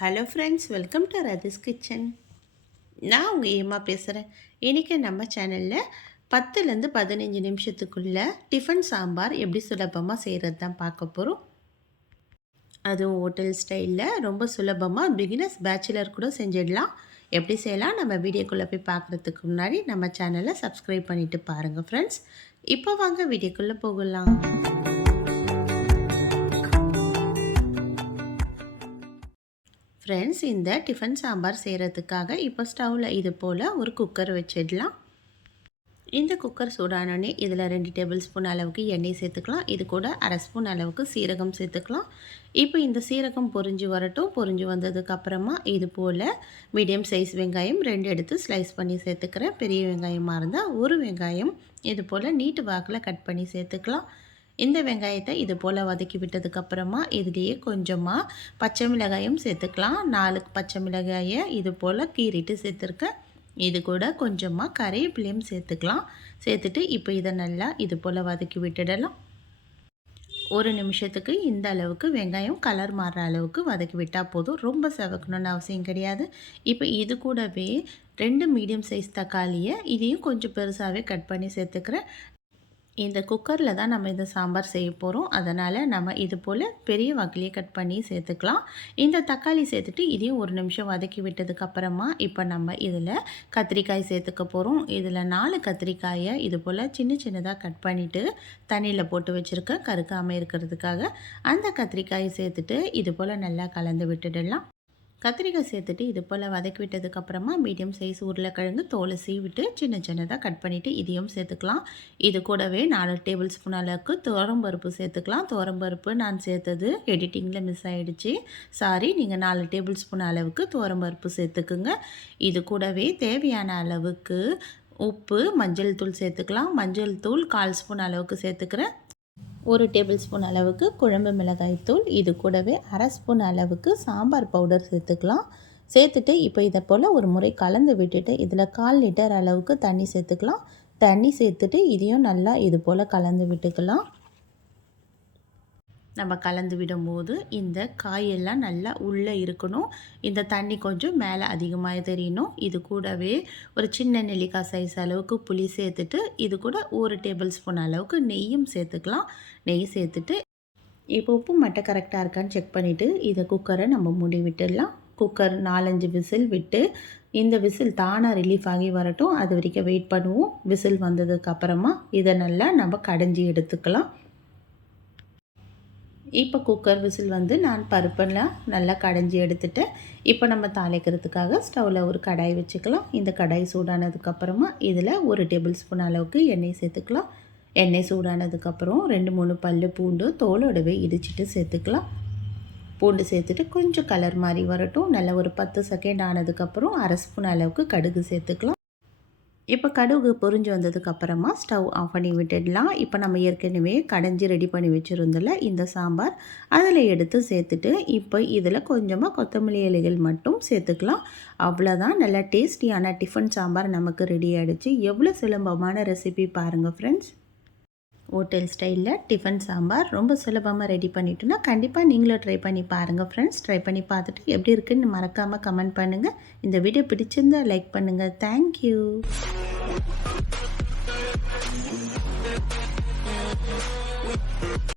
Hello friends, welcome to Rathi's kitchen. நான் உங்கள் ஏமா பேசுகிறேன். இன்றைக்கி நம்ம சேனலில் 10லேருந்து 15 நிமிஷத்துக்குள்ளே டிஃபன் சாம்பார் எப்படி சுலபமாக செய்கிறது தான் பார்க்க போகிறோம். அதுவும் ஹோட்டல் ஸ்டைலில் ரொம்ப சுலபமாக பிகினர்ஸ் பேச்சுலர் கூட செஞ்சிடலாம். எப்படி செய்யலாம் நம்ம வீடியோக்குள்ளே போய் பார்க்குறதுக்கு முன்னாடி நம்ம சேனலை சப்ஸ்கிரைப் பண்ணிவிட்டு பாருங்கள் ஃப்ரெண்ட்ஸ். இப்போ வாங்க வீடியோக்குள்ளே போகலாம். ஃப்ரெண்ட்ஸ், இந்த டிஃபன் சாம்பார் செய்கிறதுக்காக இப்போ ஸ்டவ்வில் இது போல் ஒரு குக்கர் வச்சிடலாம். இந்த குக்கர் சூடானோடனே இதில் 2 டேபிள் ஸ்பூன் அளவுக்கு எண்ணெய் சேர்த்துக்கலாம். இது கூட அரை ஸ்பூன் அளவுக்கு சீரகம் சேர்த்துக்கலாம். இப்போ இந்த சீரகம் பொரிஞ்சு வரட்டும். பொரிஞ்சு வந்ததுக்கப்புறமா இது போல் மீடியம் சைஸ் வெங்காயம் 2 எடுத்து ஸ்லைஸ் பண்ணி சேர்த்துக்கிறேன். பெரிய வெங்காயமாக இருந்தால் ஒரு வெங்காயம் இது போல் நீட்டு வாக்கில் கட் பண்ணி சேர்த்துக்கலாம். இந்த வெங்காயத்தை இது போல் வதக்கி விட்டதுக்கப்புறமா இதுலேயே கொஞ்சமாக பச்சை மிளகாயும் சேர்த்துக்கலாம். 4 பச்சை மிளகாயை இது போல் கீறிட்டு சேர்த்துருக்கேன். இது கூட கொஞ்சமாக கறிவேப்பிலையும் சேர்த்துக்கலாம். சேர்த்துட்டு இப்போ இதை நல்லா இது போல் வதக்கி விட்டுடலாம். 1 நிமிஷத்துக்கு இந்த அளவுக்கு வெங்காயம் கலர் மாறுற அளவுக்கு வதக்கி விட்டால் போதும். ரொம்ப செவக்கணும்னு அவசியம் கிடையாது. இப்போ இது கூடவே 2 மீடியம் சைஸ் தக்காளியை இதையும் கொஞ்சம் பெருசாகவே கட் பண்ணி சேர்த்துக்கிறேன். இந்த குக்கரில் தான் நம்ம இந்த சாம்பார் செய்ய போகிறோம். அதனால் நம்ம இது போல் பெரிய வாக்கிலேயே கட் பண்ணி சேர்த்துக்கலாம். இந்த தக்காளி சேர்த்துட்டு இதையும் 1 நிமிஷம் வதக்கி விட்டதுக்கப்புறமா இப்போ நம்ம இதில் கத்திரிக்காய் சேர்த்துக்க போகிறோம். இதில் 4 கத்திரிக்காயை இது போல் சின்ன சின்னதாக கட் பண்ணிவிட்டு தண்ணியில் போட்டு வச்சுருக்கேன் கருக்காமல் இருக்கிறதுக்காக. அந்த கத்திரிக்காயை சேர்த்துட்டு இது போல் நல்லா கலந்து விட்டுடலாம். கத்திரிக்காய் சேர்த்துட்டு இது போல் வதக்கி விட்டதுக்கப்புறமா மீடியம் சைஸ் உருளைக்கிழங்கு தோலை சீவிட்டு சின்ன சின்னதாக கட் பண்ணிவிட்டு இதையும் சேர்த்துக்கலாம். இது கூடவே 4 டேபிள் ஸ்பூன் அளவுக்கு துவரம்பருப்பு சேர்த்துக்கலாம். துவரம்பருப்பு நான் சேர்த்தது எடிட்டிங்கில் மிஸ் ஆகிடுச்சு, சாரி. நீங்கள் 4 டேபிள் ஸ்பூன் அளவுக்கு துவரம்பருப்பு சேர்த்துக்குங்க. இது கூடவே தேவையான அளவுக்கு உப்பு, மஞ்சள் தூள் சேர்த்துக்கலாம். மஞ்சள் தூள் 1/4 ஸ்பூன் அளவுக்கு சேர்த்துக்கிறேன். 1 டேபிள் ஸ்பூன் அளவுக்கு குழம்பு மிளகாய் தூள், இது கூடவே அரை ஸ்பூன் அளவுக்கு சாம்பார் பவுடர் சேர்த்துக்கலாம். சேர்த்துட்டு இப்போ இதை போல் ஒரு முறை கலந்து விட்டுட்டு இதில் 1/4 லிட்டர் அளவுக்கு தண்ணி சேர்த்துக்கலாம். தண்ணி சேர்த்துட்டு இதையும் நல்லா இது போல் கலந்து விட்டுக்கலாம். நம்ம கலந்து விடும்போது இந்த காயெல்லாம் நல்லா உள்ளே இருக்கணும். இந்த தண்ணி கொஞ்சம் மேலே அதிகமாக தெரியணும். இது கூடவே ஒரு சின்ன நெல்லிக்காய் சைஸ் அளவுக்கு புளி சேர்த்துட்டு இது கூட 1 டேபிள் ஸ்பூன் அளவுக்கு நெய்யும் சேர்த்துக்கலாம். நெய் சேர்த்துட்டு இப்போ உப்பு மட்டும் கரெக்டாக இருக்கான்னு செக் பண்ணிவிட்டு இதை குக்கரை நம்ம மூடி விட்டுடலாம். குக்கர் 4-5 விசில் விட்டு இந்த விசில் தானாக ரிலீஃப் ஆகி வரட்டும். அது வரைக்கும் வெயிட் பண்ணுவோம். விசில் வந்ததுக்கப்புறமா இதை நல்லா நம்ம கடைஞ்சி எடுத்துக்கலாம். இப்போ குக்கர் விசில் வந்து நான் பருப்பெல்லாம் நல்லா கடைஞ்சி எடுத்துட்டேன். இப்போ நம்ம தாளிக்கிறதுக்காக ஸ்டவ்வில் ஒரு கடாய் வச்சுக்கலாம். இந்த கடாய் சூடானதுக்கப்புறமா இதில் 1 டேபிள் ஸ்பூன் அளவுக்கு எண்ணெய் சேர்த்துக்கலாம். எண்ணெய் சூடானதுக்கப்புறம் 2-3 பல் பூண்டு தோலோடவே இடிச்சிட்டு சேர்த்துக்கலாம். பூண்டு சேர்த்துட்டு கொஞ்சம் கலர் மாதிரி வரட்டும். நல்லா ஒரு 10 செகண்ட் ஆனதுக்கப்புறம் அரை ஸ்பூன் அளவுக்கு கடுகு சேர்த்துக்கலாம். இப்போ கடுகு பொரிஞ்சு வந்ததுக்கப்புறமா ஸ்டவ் ஆஃப் பண்ணி விட்டுடலாம். இப்போ நம்ம ஏற்கனவே கடைஞ்சி ரெடி பண்ணி வச்சுருந்தோம்ல இந்த சாம்பார், அதில் எடுத்து சேர்த்துட்டு இப்போ இதில் கொஞ்சமாக கொத்தமல்லி இலைகள் மட்டும் சேர்த்துக்கலாம். அவ்வளோதான், நல்லா டேஸ்டியான டிஃபன் சாம்பார் நமக்கு ரெடி ஆகிடுச்சு. எவ்வளோ சுலபமான ரெசிபி பாருங்கள் ஃப்ரெண்ட்ஸ். ஹோட்டல் ஸ்டைலில் டிஃபன் சாம்பார் ரொம்ப சுலபமாக ரெடி பண்ணிட்டோன்னா கண்டிப்பாக நீங்களும் ட்ரை பண்ணி பாருங்கள் ஃப்ரெண்ட்ஸ். ட்ரை பண்ணி பார்த்துட்டு எப்படி இருக்குன்னு மறக்காமல் கமெண்ட் பண்ணுங்கள். இந்த வீடியோ பிடிச்சிருந்தால் லைக் பண்ணுங்கள். தேங்க்யூ.